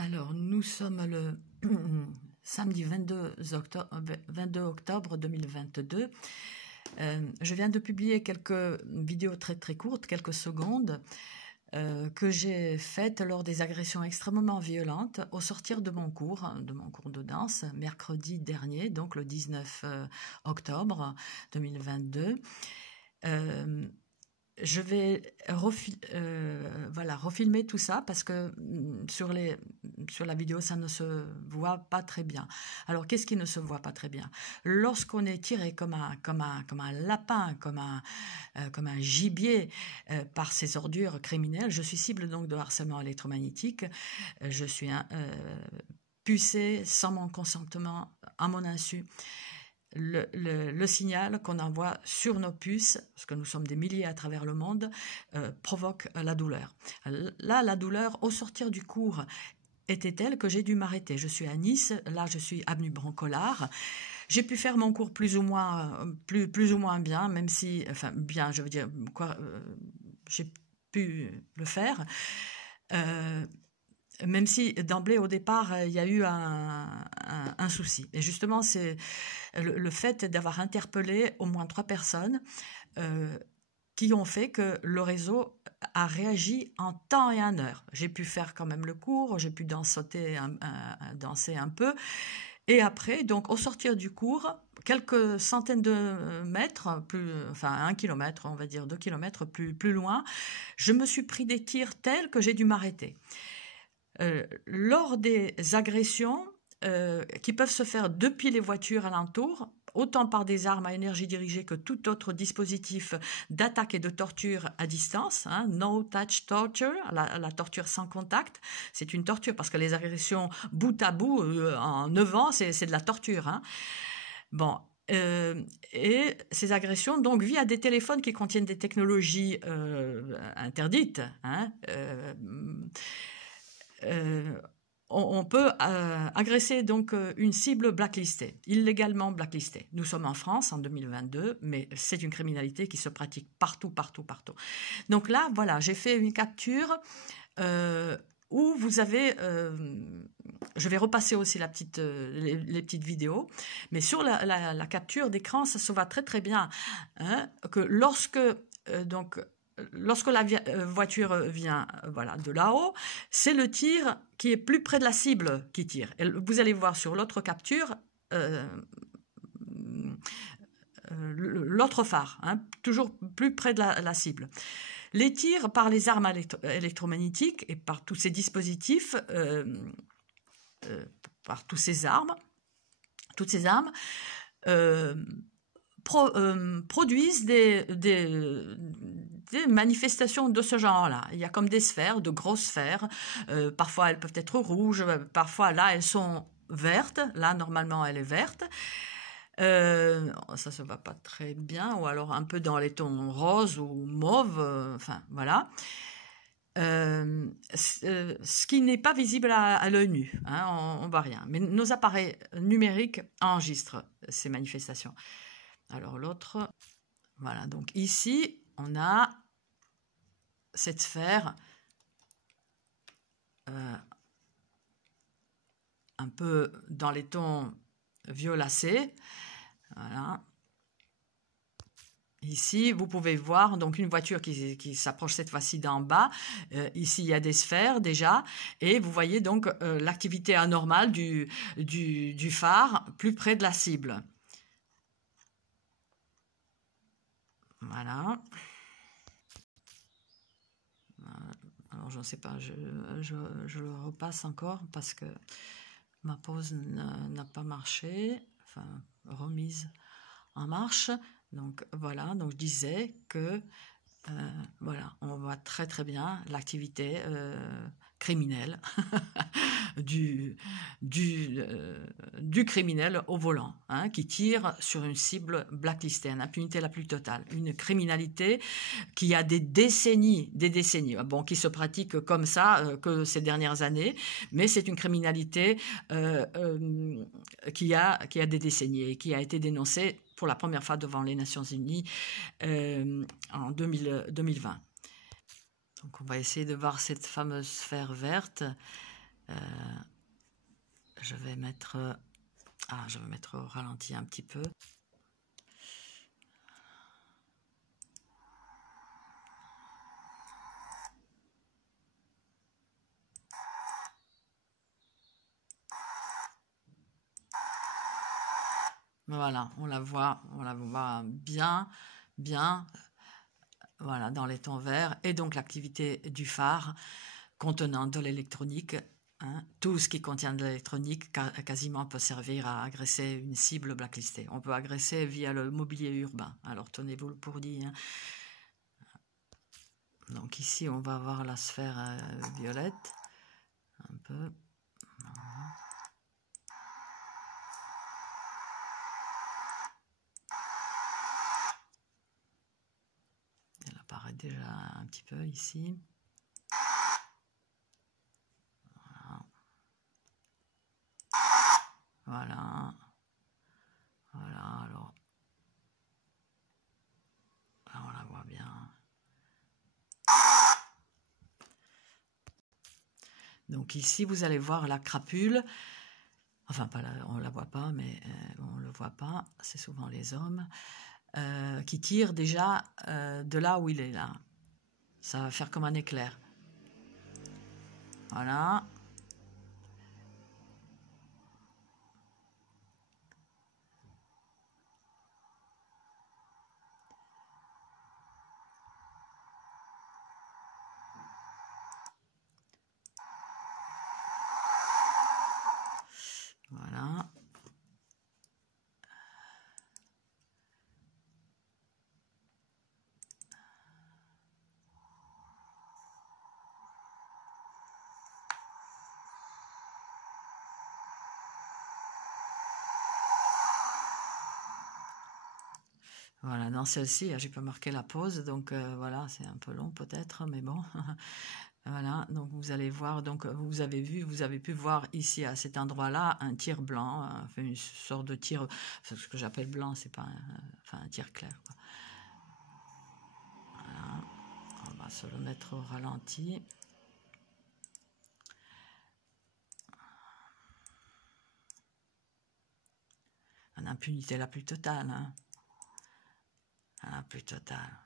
Alors, nous sommes le samedi 22 octobre 2022. Je viens de publier quelques vidéos très courtes, quelques secondes, que j'ai faites lors des agressions extrêmement violentes au sortir de mon cours de danse, mercredi dernier, donc le 19 octobre 2022. Je vais refilmer tout ça parce que sur la vidéo, ça ne se voit pas très bien. Alors, qu'est-ce qui ne se voit pas très bien? Lorsqu'on est tiré comme un lapin, comme un gibier par ces ordures criminelles, je suis cible donc de harcèlement électromagnétique. Je suis pucée sans mon consentement, à mon insu. Le signal qu'on envoie sur nos puces, parce que nous sommes des milliers à travers le monde, provoque la douleur. Là, la douleur, au sortir du cours, était telle que j'ai dû m'arrêter. Je suis à Nice, là je suis avenue Brancolard. J'ai pu faire mon cours plus ou moins bien, même si, enfin bien, je veux dire, j'ai pu le faire. Même si d'emblée, au départ, il y a eu un souci. Et justement, c'est le fait d'avoir interpellé au moins 3 personnes qui ont fait que le réseau a réagi en temps et en heure. J'ai pu faire quand même le cours, j'ai pu danser un peu. Et après, donc au sortir du cours, quelques centaines de mètres, 1 kilomètre, on va dire 2 kilomètres plus loin, je me suis pris des tirs tels que j'ai dû m'arrêter. Lors des agressions qui peuvent se faire depuis les voitures alentours, autant par des armes à énergie dirigée que tout autre dispositif d'attaque et de torture à distance, no touch torture, la torture sans contact, c'est une torture parce que les agressions bout à bout, en 9 ans, c'est de la torture. Bon, et ces agressions, donc, via des téléphones qui contiennent des technologies interdites, on peut agresser donc une cible blacklistée, illégalement blacklistée. Nous sommes en France en 2022, mais c'est une criminalité qui se pratique partout. Donc là, voilà, j'ai fait une capture où vous avez, je vais repasser aussi les petites vidéos, mais sur la capture d'écran, ça se voit très bien que lorsque la voiture vient de là-haut, c'est le tir qui est plus près de la cible qui tire. Et vous allez voir sur l'autre capture l'autre phare, toujours plus près de la cible. Les tirs par les armes électromagnétiques et par tous ces dispositifs, par toutes ces armes, produisent des manifestations de ce genre-là. Il y a comme des sphères, de grosses sphères. Parfois, elles peuvent être rouges. Parfois, là, elles sont vertes. Là, normalement, elle est verte. Ça se voit pas très bien. Ou alors un peu dans les tons roses ou mauve. Enfin, voilà. Ce qui n'est pas visible à l'œil nu. On voit rien. Mais nos appareils numériques enregistrent ces manifestations. Alors l'autre, voilà, donc ici, on a cette sphère un peu dans les tons violacés, voilà. Ici, vous pouvez voir donc une voiture qui s'approche cette fois-ci d'en bas. Ici, il y a des sphères déjà, et vous voyez donc l'activité anormale du phare plus près de la cible. Voilà. Alors, je ne sais pas, je le repasse encore parce que ma pause n'a pas marché, enfin, remise en marche. Donc, voilà, donc je disais que, voilà, on voit très bien l'activité criminelle du criminel au volant, qui tire sur une cible blacklistée, en impunité la plus totale. Une criminalité qui a des décennies, bon, qui se pratique comme ça que ces dernières années, mais c'est une criminalité qui a des décennies et qui a été dénoncée pour la première fois devant les Nations Unies en 2020. Donc on va essayer de voir cette fameuse sphère verte. Je vais mettre... je vais mettre au ralenti un petit peu. Voilà, on la voit bien, bien, voilà, dans les tons verts. Et donc l'activité du phare contenant de l'électronique, hein, tout ce qui contient de l'électronique quasiment peut servir à agresser une cible blacklistée. On peut agresser via le mobilier urbain. Alors tenez-vous pour dit. Hein. Donc ici on va avoir la sphère violette, un peu. Voilà. Elle apparaît déjà un petit peu ici. Voilà. Voilà, alors. Là, on la voit bien. Donc ici, vous allez voir la crapule. Enfin, pas là, on ne la voit pas, mais on ne le voit pas. C'est souvent les hommes qui tirent déjà de là où il est, là. Ça va faire comme un éclair. Voilà. Voilà. Voilà, dans celle-ci, j'ai pas marqué la pause, donc voilà, c'est un peu long peut-être, mais bon. Voilà, donc vous allez voir, donc vous avez pu voir ici à cet endroit-là un tir blanc, enfin une sorte de tir, ce que j'appelle blanc, c'est pas un tir clair, quoi. Voilà, on va se le mettre au ralenti. En impunité la plus totale, hein. La plus totale.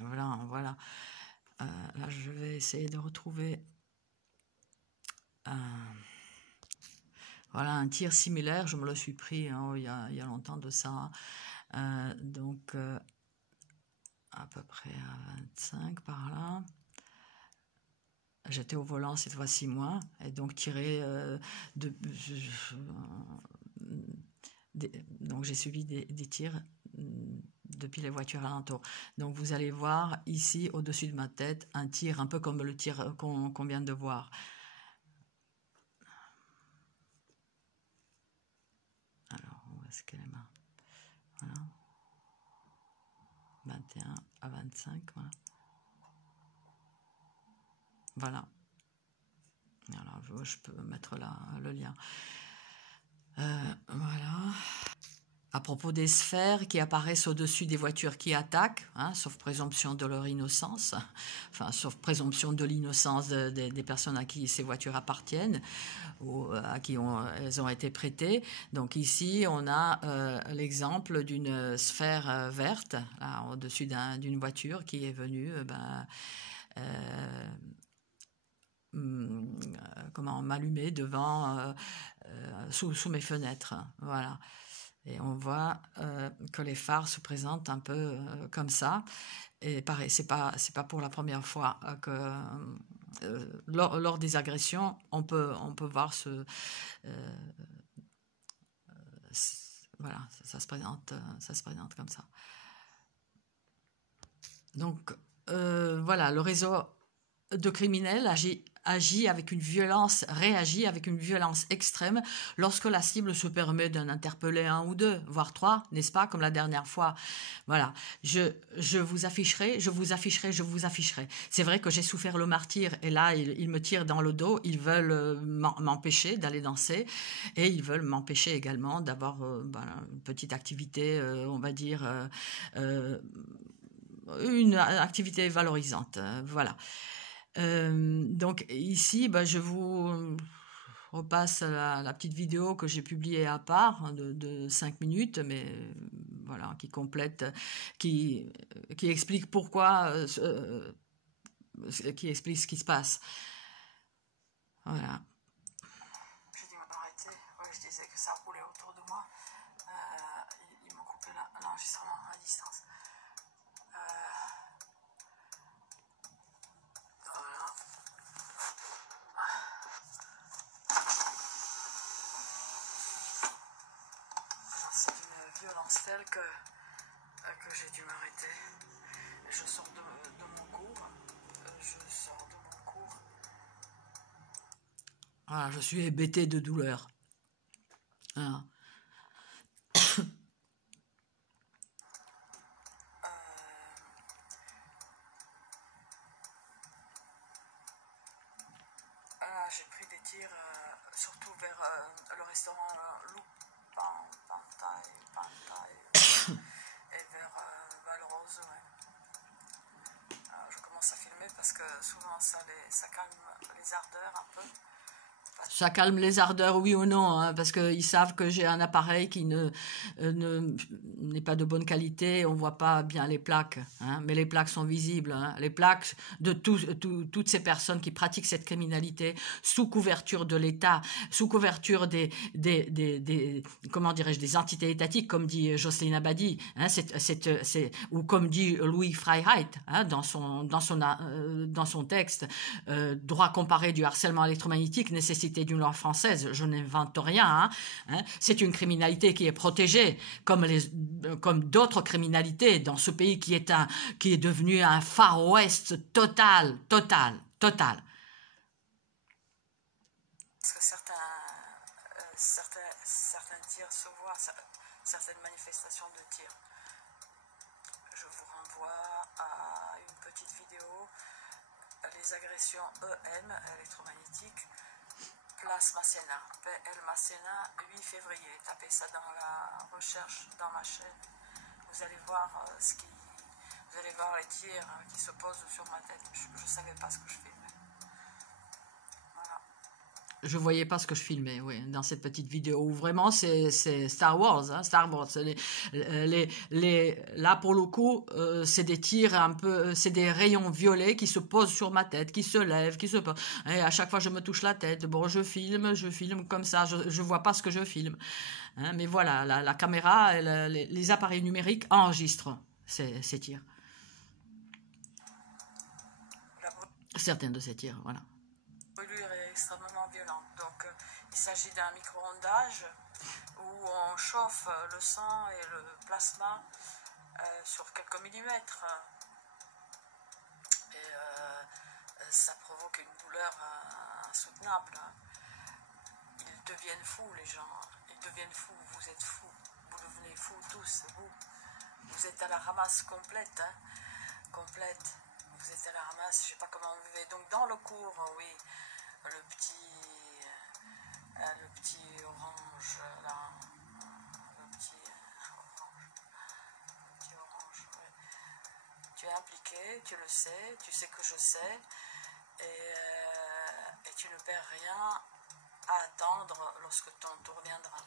Voilà, voilà. Là, je vais essayer de retrouver voilà, un tir similaire. Je me le suis pris hein, il y a longtemps de ça. Donc, à peu près à 25 par là. J'étais au volant cette fois-ci moi, et donc tiré donc j'ai suivi des tirs depuis les voitures alentour. Donc vous allez voir ici au-dessus de ma tête un tir un peu comme le tir qu'on vient de voir. Alors où est-ce qu'elle est ma... Voilà. 21 à 25, voilà. Voilà. Alors, je peux mettre là le lien. Voilà. À propos des sphères qui apparaissent au-dessus des voitures qui attaquent, hein, sauf présomption de leur innocence, enfin, sauf présomption de l'innocence des personnes à qui ces voitures appartiennent ou à qui elles ont été prêtées. Donc ici, on a l'exemple d'une sphère verte là, au-dessus d'une voiture qui est venue m'allumer devant sous mes fenêtres. Voilà. Et on voit que les phares se présentent un peu comme ça. Et pareil, c'est pas pour la première fois que lors des agressions, on peut voir voilà, ça se présente comme ça. Donc voilà, le réseau de criminel agit avec une violence, réagit avec une violence extrême lorsque la cible se permet d'en interpeller un ou deux, voire trois, n'est-ce pas, comme la dernière fois. Voilà, je vous afficherai, je vous afficherai, je vous afficherai. C'est vrai que j'ai souffert le martyre et là, ils me tirent dans le dos, ils veulent m'empêcher d'aller danser et ils veulent m'empêcher également d'avoir une petite activité, on va dire, une activité valorisante, voilà. Donc ici, je vous repasse la petite vidéo que j'ai publiée à part de 5 minutes, mais voilà, qui complète, qui explique pourquoi, qui explique ce qui se passe. Voilà. J'ai dû m'arrêter. Ouais, je disais que ça roulait autour de moi. Ils m'ont coupé l'enregistrement à distance. Voilà. C'est une violence telle que j'ai dû m'arrêter. Je sors de mon cours. Voilà, je suis hébété de douleur. Voilà. J'ai pris des tirs surtout vers le restaurant Loup Pantaille et vers Valrose. Ouais. Je commence à filmer parce que souvent ça calme les ardeurs un peu. Ça calme les ardeurs, oui ou non, hein, parce qu'ils savent que j'ai un appareil qui n'est pas de bonne qualité, on voit pas bien les plaques, hein, mais les plaques sont visibles, hein, les plaques de toutes ces personnes qui pratiquent cette criminalité sous couverture de l'État, sous couverture des comment dirais-je, des entités étatiques, comme dit Jocelyne Abadi, hein, ou comme dit Louis Freiheit, hein, dans son texte, droit comparé du harcèlement électromagnétique, nécessité d'une loi française, je n'invente rien, hein, c'est une criminalité qui est protégée, comme d'autres criminalités dans ce pays qui est devenu un Far West total. Parce que certains tirs se voient, certaines manifestations de tirs. Je vous renvoie à une petite vidéo, les agressions EM, électromagnétiques, Place Masséna, PL Masséna, 8 février. Tapez ça dans la recherche dans ma chaîne. Vous allez voir vous allez voir les tirs qui se posent sur ma tête. Je ne savais pas ce que je filmais. Voilà. Je voyais pas ce que je filmais, oui, dans cette petite vidéo où vraiment c'est Star Wars, hein, Star Wars. Là pour le coup, c'est des tirs un peu, c'est des rayons violets qui se posent sur ma tête, qui se lèvent, qui se posent. Et à chaque fois je me touche la tête. Bon, je filme comme ça, je vois pas ce que je filme, hein, mais voilà, la caméra, les appareils numériques enregistrent ces tirs. Certains de ces tirs, voilà. Extrêmement violente. Donc il s'agit d'un micro-ondage où on chauffe le sang et le plasma sur quelques millimètres et ça provoque une douleur insoutenable. Ils deviennent fous, les gens, ils deviennent fous, vous êtes fous, vous devenez fous tous, vous êtes à la ramasse complète, hein, complète, vous êtes à la ramasse, je sais pas comment vous vivez. Donc dans le cours, oui, le petit orange là, le petit orange, ouais. Tu es impliqué, tu le sais, tu sais que je sais, et tu ne perds rien à attendre lorsque ton tour viendra,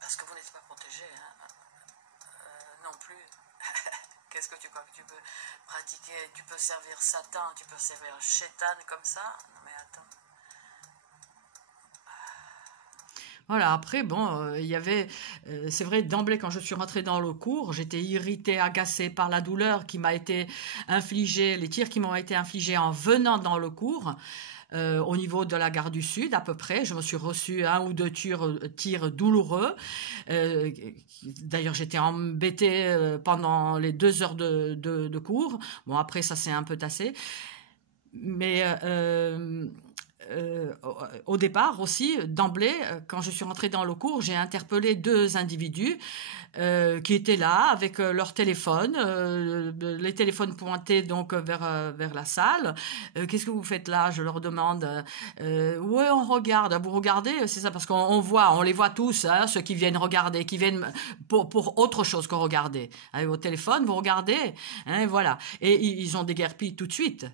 parce que vous n'êtes pas protégé, hein, non plus. Qu'est-ce que tu crois que tu peux pratiquer? Tu peux servir Satan, tu peux servir Shaitan comme ça? Non mais attends. Voilà, après, bon, il y avait, c'est vrai, d'emblée, quand je suis rentrée dans le cours, j'étais irritée, agacée par la douleur qui m'a été infligée, les tirs qui m'ont été infligés en venant dans le cours. au niveau de la gare du Sud à peu près. Je me suis reçu 1 ou 2 tirs douloureux. D'ailleurs, j'étais embêtée pendant les 2 heures de cours. Bon, après, ça s'est un peu tassé. Mais au départ aussi, d'emblée, quand je suis rentrée dans le cours, j'ai interpellé 2 individus qui étaient là avec leur téléphone, les téléphones pointés donc vers la salle. Qu'est-ce que vous faites là? Je leur demande. Ouais, on regarde. Vous regardez? C'est ça, parce on les voit tous, hein, ceux qui viennent regarder, qui viennent pour autre chose que regarder. Avec vos téléphones, vous regardez, hein, voilà. Et ils ont déguerpi tout de suite.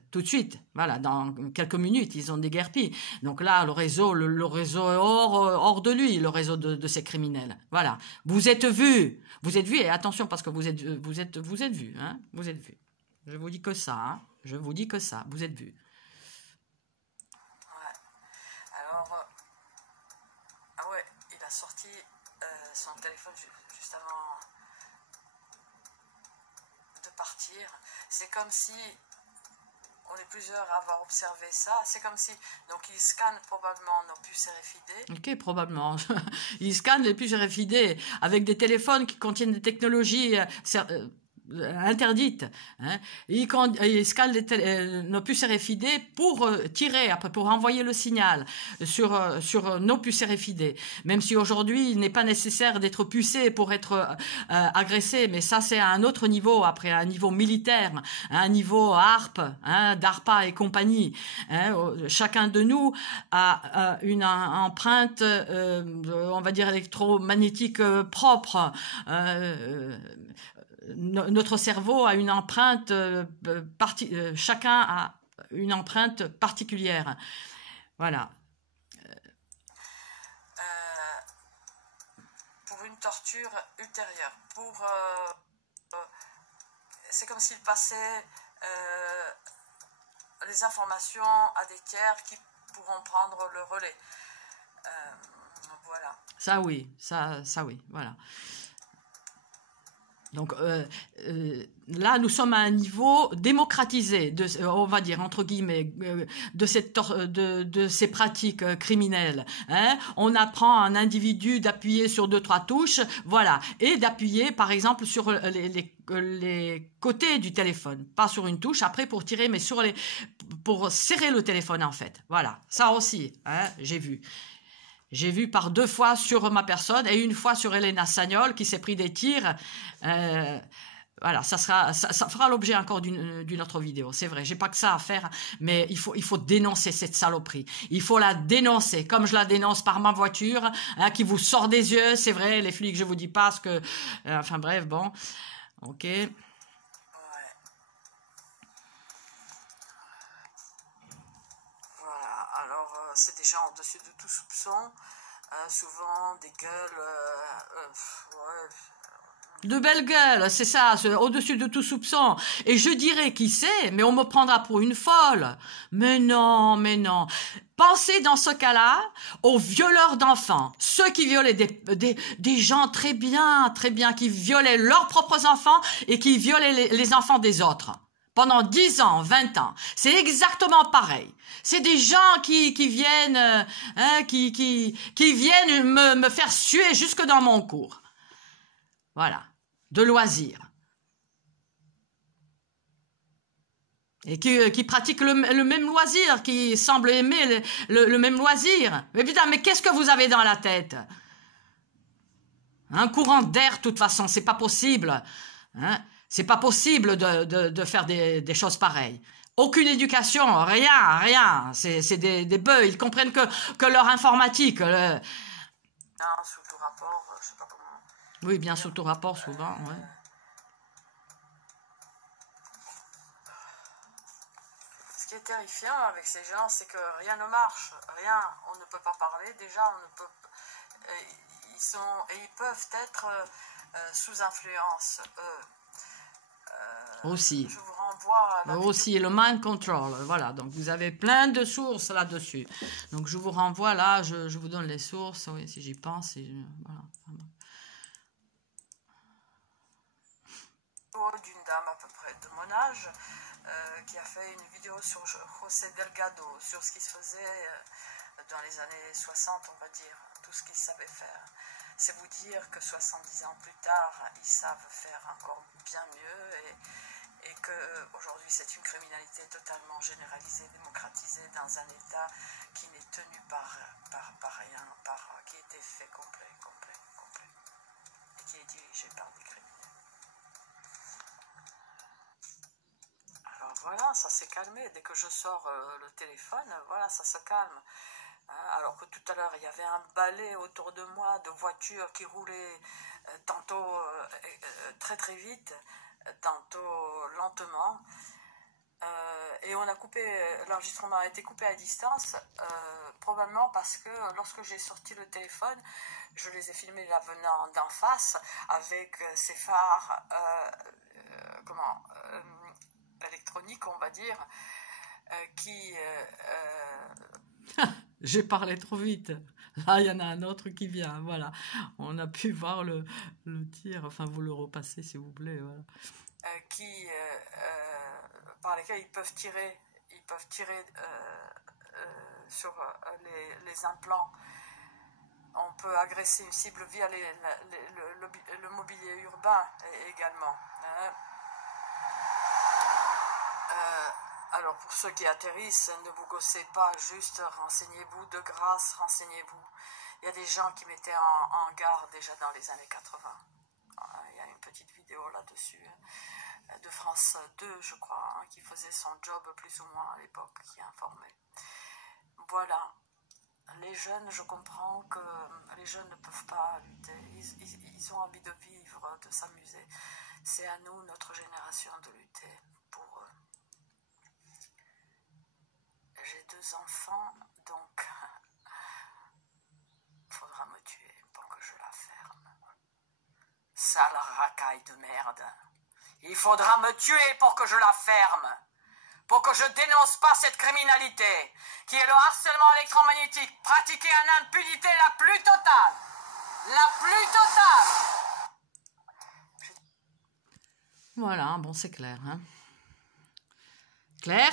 Voilà, dans quelques minutes, ils ont déguerpi. Donc là, le réseau est hors de lui, le réseau de ces criminels. Voilà. Vous êtes vus, et attention parce que vous êtes vus, hein, vous êtes vus. Je vous dis que ça, hein, vous êtes vus. Ouais. Alors, ah ouais, il a sorti son téléphone juste avant de partir. C'est comme si on est plusieurs à avoir observé ça. C'est comme si, donc, ils scannent probablement nos puces RFID. Ok, probablement. Ils scannent les puces RFID avec des téléphones qui contiennent des technologies interdites. Hein. Ils scannent nos puces RFID pour tirer, après pour envoyer le signal sur nos puces RFID. Même si aujourd'hui, il n'est pas nécessaire d'être pucé pour être agressé, mais ça c'est à un autre niveau, après à un niveau militaire, à un niveau ARP, hein, d'ARPA et compagnie. Hein. Chacun de nous a une empreinte, on va dire électromagnétique propre. Notre cerveau a une empreinte, chacun a une empreinte particulière. Voilà. Pour une torture ultérieure, c'est comme s'il passait les informations à des tiers qui pourront prendre le relais. Voilà. Ça oui, voilà. Donc là, nous sommes à un niveau démocratisé, on va dire entre guillemets, de ces pratiques criminelles. Hein. On apprend à un individu d'appuyer sur 2-3 touches, voilà, et d'appuyer par exemple sur les côtés du téléphone, pas sur une touche après pour tirer, mais pour serrer le téléphone en fait. Voilà, ça aussi, hein, j'ai vu. J'ai vu par 2 fois sur ma personne et 1 fois sur Elena Sagnol qui s'est pris des tirs. Voilà, ça fera l'objet encore d'une autre vidéo. C'est vrai, j'ai pas que ça à faire, mais il faut dénoncer cette saloperie. Il faut la dénoncer, comme je la dénonce par ma voiture, hein, qui vous sort des yeux. C'est vrai, les flics, je vous dis pas ce que, enfin bref, bon, ok. C'est des gens au-dessus de tout soupçon, souvent des gueules, de belles gueules, c'est ça, au-dessus de tout soupçon. Et je dirais qui c'est, mais on me prendra pour une folle. Mais non. Pensez dans ce cas-là aux violeurs d'enfants, ceux qui violaient des gens très bien, qui violaient leurs propres enfants et qui violaient les enfants des autres. Pendant 10 ans, 20 ans. C'est exactement pareil. C'est des gens qui viennent, qui viennent me faire suer jusque dans mon cours. Voilà. De loisirs. Et qui pratiquent le même loisir, qui semblent aimer le même loisir. Mais putain, mais qu'est-ce que vous avez dans la tête? Un courant d'air, de toute façon, c'est pas possible. Hein? C'est pas possible de faire des choses pareilles. Aucune éducation, rien. C'est des bœufs, ils comprennent que leur informatique. Sous tout rapport, je sais pas comment. Oui, bien sous tout rapport, souvent, ouais. Ce qui est terrifiant avec ces gens, c'est que rien ne marche, rien. On ne peut pas parler, déjà, on ne peut. Ils peuvent être sous influence. Aussi. Je vous renvoie à aussi, le mind control, voilà. Donc, vous avez plein de sources là-dessus. Donc, je vous renvoie là, je vous donne les sources, oui, si j'y pense. Voilà. vidéo d'une dame à peu près de mon âge qui a fait une vidéo sur José Delgado, sur ce qui se faisait dans les années 60, on va dire, tout ce qu'ils savaient faire. C'est vous dire que 70 ans plus tard, ils savent faire encore bien mieux et qu'aujourd'hui c'est une criminalité totalement généralisée, démocratisée dans un État qui n'est tenu par rien, qui est fait complet, et qui est dirigé par des criminels. Alors voilà, ça s'est calmé, dès que je sors le téléphone, voilà, ça se calme. Alors que tout à l'heure, il y avait un balai autour de moi de voitures qui roulaient tantôt très très vite, tantôt lentement. Et on a coupé, l'enregistrement a été coupé à distance, probablement parce que lorsque j'ai sorti le téléphone, je les ai filmés là venant d'en face avec ces phares électroniques, on va dire, qui... J'ai parlé trop vite. Là, il y en a un autre qui vient. Voilà. On a pu voir le tir. Enfin, vous le repassez, s'il vous plaît. Voilà. Par lesquels ils peuvent tirer sur les implants. On peut agresser une cible via le mobilier urbain également. Alors pour ceux qui atterrissent, ne vous gossez pas, juste renseignez-vous, de grâce, renseignez-vous. Il y a des gens qui mettaient en garde déjà dans les années 80. Il y a une petite vidéo là-dessus, de France 2, je crois, qui faisait son job plus ou moins à l'époque, qui informait. Voilà. Les jeunes, je comprends que les jeunes ne peuvent pas lutter. Ils ont envie de vivre, de s'amuser. C'est à nous, notre génération, de lutter pour eux. J'ai 2 enfants, donc il faudra me tuer pour que je la ferme. Sale racaille de merde. Il faudra me tuer pour que je la ferme. Pour que je dénonce pas cette criminalité, qui est le harcèlement électromagnétique, pratiqué en impunité la plus totale. La plus totale. Voilà, bon, c'est clair. Hein. Clair ?